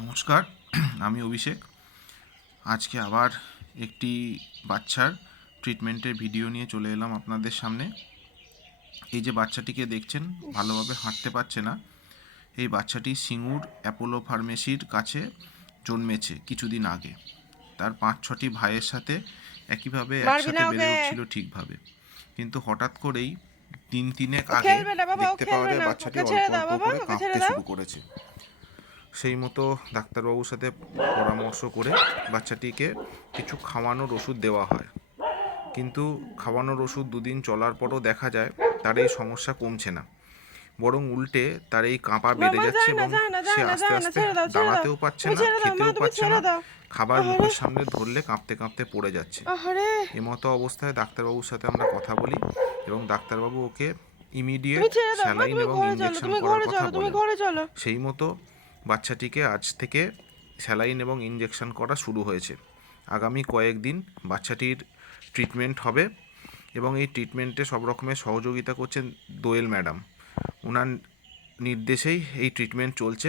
নমস্কার আমি অভিষেক। আজকে আবার একটি বাচ্চার ট্রিটমেন্টের ভিডিও নিয়ে চলে এলাম আপনাদের সামনে। এই যে বাচ্চাটিকে দেখছেন ভালোভাবে হাঁটতে পারছে না। এই বাচ্চাটি সিঙ্গুর অ্যাপোলো ফার্মেসির কাছে জন্মেছে কিছুদিন আগে। তার পাঁচ ছটি ভাইয়ের সাথে একইভাবে একসাথে বেড়ে। উঠছিল ঠিকভাবে। কিন্তু হঠাৎ করেই দিন তিনেক আগে দেখতে পাওয়া যায় বাচ্চাটি অল্প অল্প করে কাঁপতে শুরু করেছে। সেই মতো ডাক্তারবাবুর সাথে পরামর্শ করে বাচ্চাটিকে কিছু খাওয়ানোর ওষুধ দেওয়া হয়। কিন্তু খাওয়ানোর ওষুধ দুদিন চলার পরও দেখা যায় তার এই সমস্যা কমছে না। বরং উল্টে তার এই কাঁপা বেড়ে যাচ্ছে এবং সে আস্তে আস্তে। দাঁড়াতেও পারছে না খেতেও পারছে না। খাবার মুখের সামনে ধরলে কাঁপতে কাঁপতে পড়ে যাচ্ছে। এমতো অবস্থায় ডাক্তারবাবুর সাথে আমরা কথা বলি এবং ডাক্তারবাবু ওকে ইমিডিয়েট স্যালাইন এবং ইনজেকশন করার কথা চলো। সেই মতো বাচ্চাটিকে আজ থেকে স্যালাইন এবং ইনজেকশন করা শুরু হয়েছে। আগামী কয়েকদিন বাচ্চাটির ট্রিটমেন্ট হবে এবং এই ট্রিটমেন্টে সব রকমের সহযোগিতা করছেন দোয়েল ম্যাডাম। ওনার নির্দেশেই এই ট্রিটমেন্ট চলছে।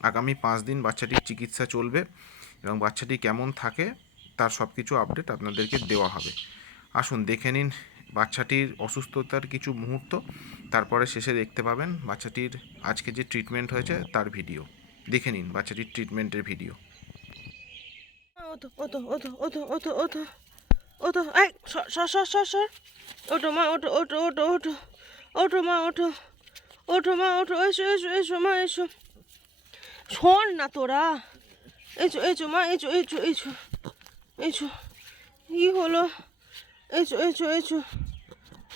আগামী পাঁচ দিন বাচ্চাটির চিকিৎসা চলবে এবং বাচ্চাটি কেমন থাকে তার সব কিছু আপডেট আপনাদেরকে দেওয়া হবে। আসুন, দেখে নিন বাচ্চাটির অসুস্থতার কিছু মুহূর্ত। তারপরে শেষে দেখতে পাবেন বাচ্চাটির আজকে যে ট্রিটমেন্ট হয়েছে তার ভিডিও। দেখে নিন বাচ্চাটির ট্রিটমেন্টের ভিডিও ওতো এই সর সর ওটো মা ওটো ওটো ওটো ওটো ওটো মা ওটো ওটো মা ওটো এসো এসো এসো মা এসো শোন না তোরা এসো এসো মা এসো এসো এসো এসো কি হলো এসো এসো এসো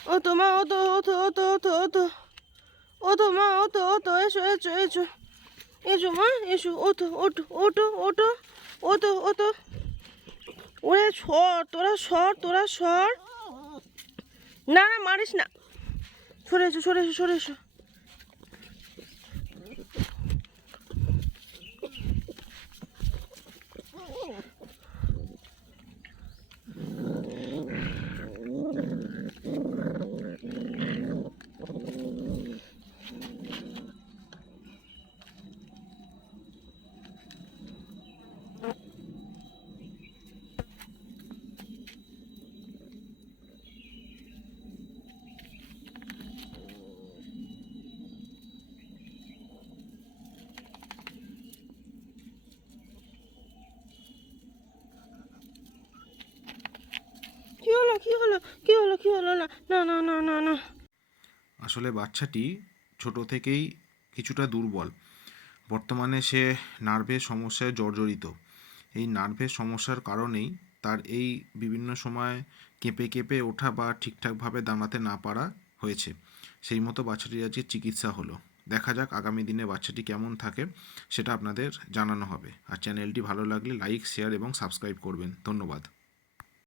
ওতো মা ওতো ওতো ওতো ওতো ওতো ওতো মা ওতো ওতো এসো এসো এসো এসো, মা, এসো ওতো ওটো ওটো ওটো ওতো ওতো ওরে সর, তোরা সর তোরা সর। না না, মারিস না। সরে এসো সরে এসো সরে এসো কি হলো কি হলো? কি হলো? কি হলো? না না না না না না। আসলে বাচ্চাটি ছোট থেকেই কিছুটা দুর্বল। বর্তমানে সে নার্ভের সমস্যায় জর্জরিত। এই নার্ভের সমস্যার কারণেই তার এই বিভিন্ন সময় কেঁপে কেঁপে ওঠা বা ঠিকঠাকভাবে দাঁড়াতে না পারা হয়েছে। সেই মতো বাচ্চাটির আজকে চিকিৎসা হলো। দেখা যাক আগামী দিনে বাচ্চাটি কেমন থাকে, সেটা আপনাদের জানানো হবে। আর চ্যানেলটি ভালো লাগলে লাইক, শেয়ার এবং সাবস্ক্রাইব করবেন। ধন্যবাদ।